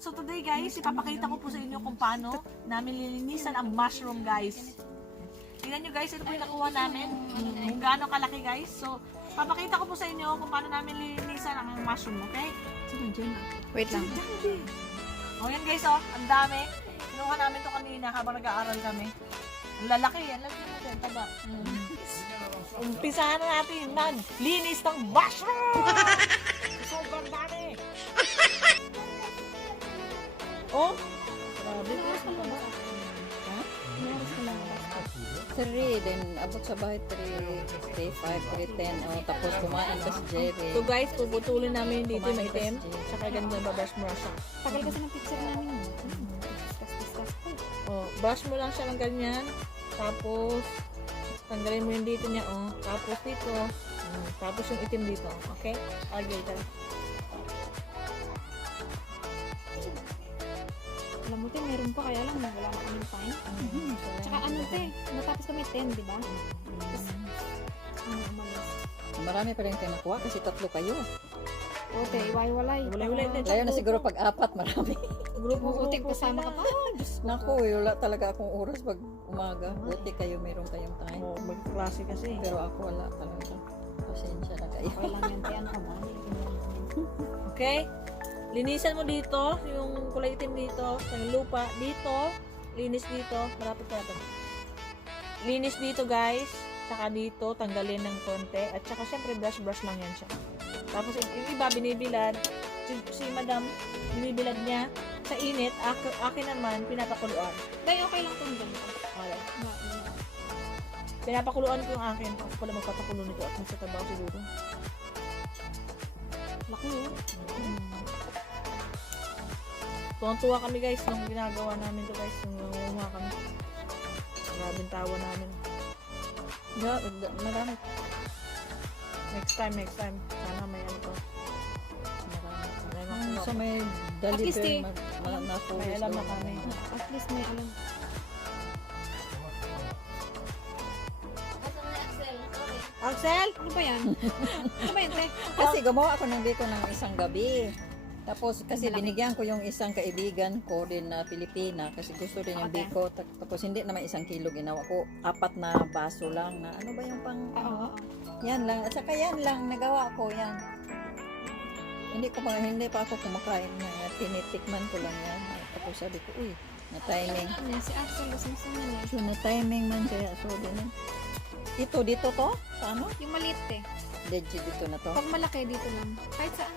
So today guys, ipapakita ko po sa inyo kung paano namin lilinisan ang mushroom guys. Tingnan nyo guys, ito po yung nakuha namin. Kung gaano kalaki guys. So, papakita ko po sa inyo kung paano namin lilinisan ang mushroom, okay? Wait lang. O yan guys, oh, ang dami. Kinuha namin to kanina habang nag-aaral kami. Ang lalaki, yan lang natin, taba. Umpisahan na natin maglinis ng mushroom! Sobrang dami! Oh? Grabe. Ha? 3, then abot sa bahay 3, 5, 10. Oh, tapos kumain ka si Jerry. So guys, puputulin namin dito yung maitim. Tsaka ganda babrush mo siya. Tagal kasi ng picture namin. Oh, brush mo lang siya ng ganyan. Tapos, tanggalin mo yung dito niya, oh. Tapos dito. Tapos yung itim dito. Okay? Okay, tara. Alam mo, te, meron pa kaya lang wala na kaming time. Tsaka ano, te, natapos kami 10, di ba? Tapos, umalis. Marami pa rin tayo nakuha kasi 3 kayo. Okay, iwalay-walay. Walay-walay din. Layo na siguro pag 4, marami. Buti kasama ka pa. Naku, wala talaga akong oras pag umaga. Buti kayo, meron kayong time. Oh, magklase kasi. Pero ako wala talaga. Pasensya na kayo. Okay lang yan, te, ano ka ba? Okay? Linisan mo dito, yung kulay itim dito, yung lupa dito, linis dito, malapit na ito. Linis dito guys, tsaka dito, tanggalin ng konti, at tsaka syempre brush lang yan siya. Tapos yung iba binibilad, si madam, binibilad niya sa init, akin naman, pinapakuluan. Day, okay lang itong ganito. Okay. Pinapakuluan ko yung akin, ako pala magpapakulo nito at nasa tabaw siguro. Laki yun. Tuwang-tuwa kami guys nung ginagawa namin to guys, nung nangunguha kami. Grabing tawa namin. Marami. Next time. Sana may ano to. Marami. So may At least, deliver, May alam na kami. At least may alam. Axel! Ano ba yan? Ano ba yan, te? Kasi gumawa ako ng biko ng isang gabi. Tapos kasi binigyan ko yung isang kaibigan ko din na Pilipina kasi gusto din yung Okay. biko. Tapos hindi naman 1 kilo ginawa ko. 4 na baso lang na ano ba yung pang Oo. yan lang. At saka yan lang nagawa ko yan. Hindi pa ako kumakain na tinitikman ko lang yan. Tapos sabi ko, uy, na timing. Yan, si Axel, lasing na niya. So na timing man kaya so din. Ito dito to? Sa ano? Yung maliit, te. Legit dito na to. Pag malaki, dito lang. Kahit saan.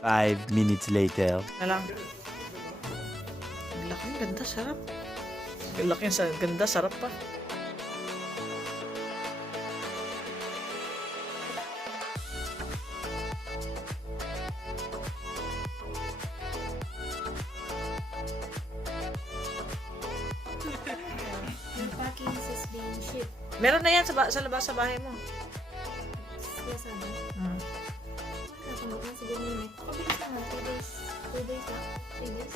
5 minutes later. Na lang. Ang laki, ganda, sarap. Ang laki, ganda, sarap pa. Yung packing is being shipped. Meron na yan sa labas sa bahay mo. Kaya sana. Nakakamot na siguro limit. Pabilis na nga. 2 days. 2 days lang. 3 days.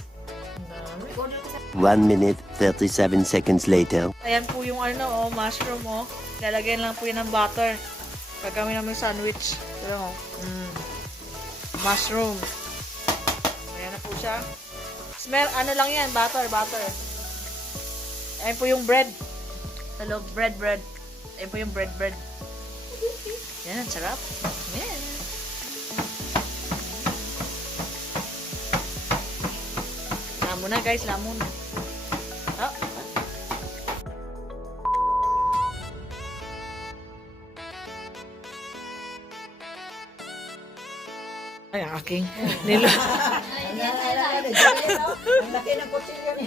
Ang dami. Order ka sa 1 minute, 37 seconds later. Ayan po yung mushroom Lalagyan lang po yun ng butter. Gagawin namin sandwich. Ito mo. Mushroom. Ayan na po siya. Smell, lang yan, butter. Ayan po yung bread. Hello, bread. Ayan po yung bread. Yan, ang sarap. Yan. Lamon na guys, lamon. Oh. Ay, ang aking nilo. Ang laki ng kutsilyo niya.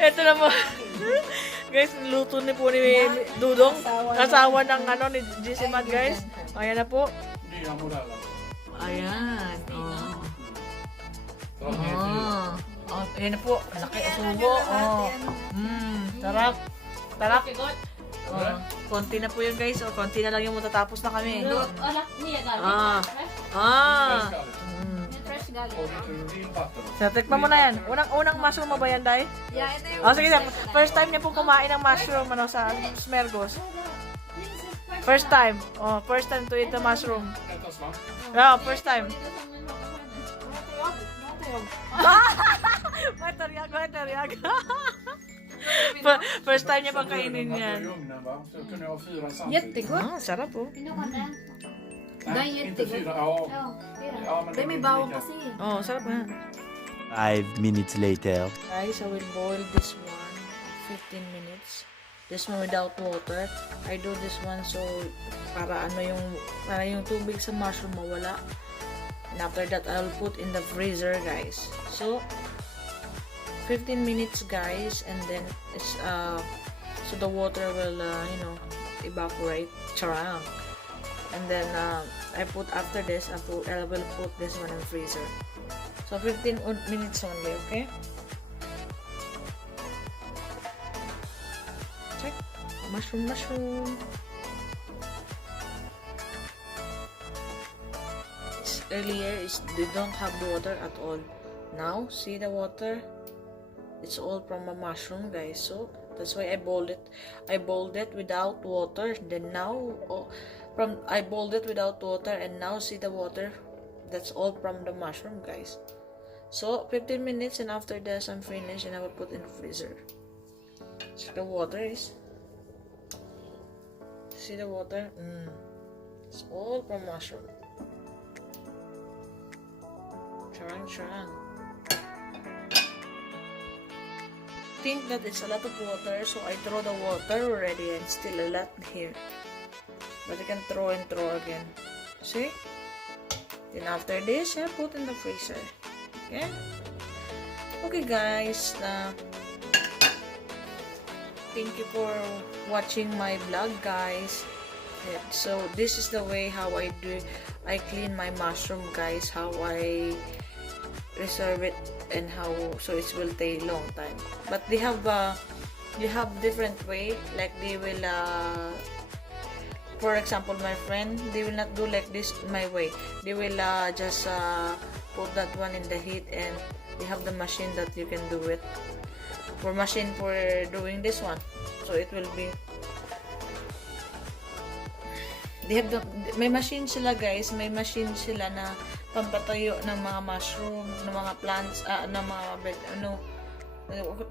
Ito na po. Guys, niluto ni po ni Dudong. Asawa ng ni Jessimat, guys. Ayan na po. Ayan. Ayan na po. Laki subo. Sarap. Sarap. Konti na po yun, guys. Konti na lang yung matatapos na kami. fresh galing. So, tikman mo na yan. Unang mushroom mo ba yan, Day? Yeah, ito yung Sige, first time niya po kumain ng mushroom sa Smergos. First time. First time to eat the mushroom. Yeah, first time. May taryag. First time niya pang kainin yan. Jättegott. Sarap po. Det är jättegott. Ja, det är med bawang kasi. Sarap nga. 5 minutes later. Guys, I will boil this one 15 minutes. This one without water. I do this one so para yung tubig sa mushroom mawala. And after that, I'll put in the freezer, guys. So 15 minutes, guys, and then it's so the water will evaporate. Charang. And then I put after this, I will put this one in freezer. So 15 minutes only, okay? Check. Mushroom. Earlier they don't have the water at all. Now, see the water? It's all from a mushroom, guys. So that's why I boiled it. I boiled it without water. Then now, I boiled it without water, and now see the water. That's all from the mushroom, guys. So 15 minutes, and after this I'm finished, and I will put in the freezer. So the water is. See the water? It's all from mushroom. Charang. Think that it's a lot of water, so I throw the water already, and still a lot here. But I can throw again. See? Then after this, I put in the freezer. Okay? Okay, guys. Thank you for watching my vlog, guys. So this is the way how I clean my mushroom, guys. How I reserve it and how so it will take long time. But they have different way, like they will for example, my friend, they will not do like this my way. They will just put that one in the heat, and they have the machine that you can do it. For doing this one, so it will be. May machine sila, guys. May machine sila na pampatayo ng mga mushroom, ng mga plants, ng mga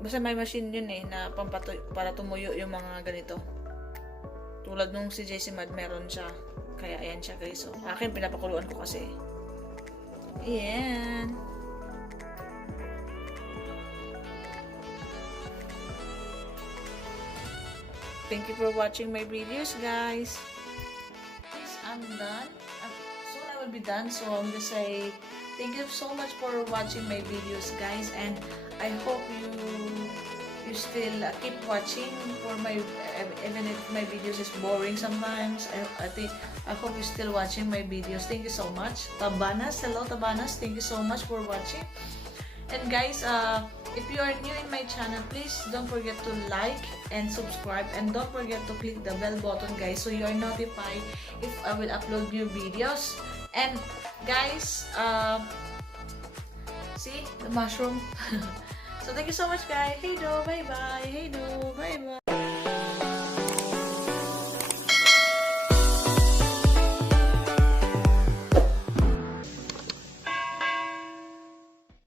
basta may machine yun na pampatayo para tumuyo yung mga ganito. Tulad nung si JC Mad, meron siya. Kaya ayan siya, guys. So, akin, pinapakuluan ko kasi. Ayan. Thank you for watching my videos, guys. I'm done. Soon I will be be done. So I'm gonna say thank you so much for watching my videos, guys, and I hope you still keep watching for my even if my videos is boring sometimes. I hope you're still watching my videos. Thank you so much. Tabanas, hello Tabanas. Thank you so much for watching. And guys, if you are new in my channel, please don't forget to like and subscribe, and don't forget to click the bell button, guys, so you are notified if I will upload new videos. And guys, see the mushroom. So thank you so much, guys. Hey do, bye bye. Hey do, bye bye.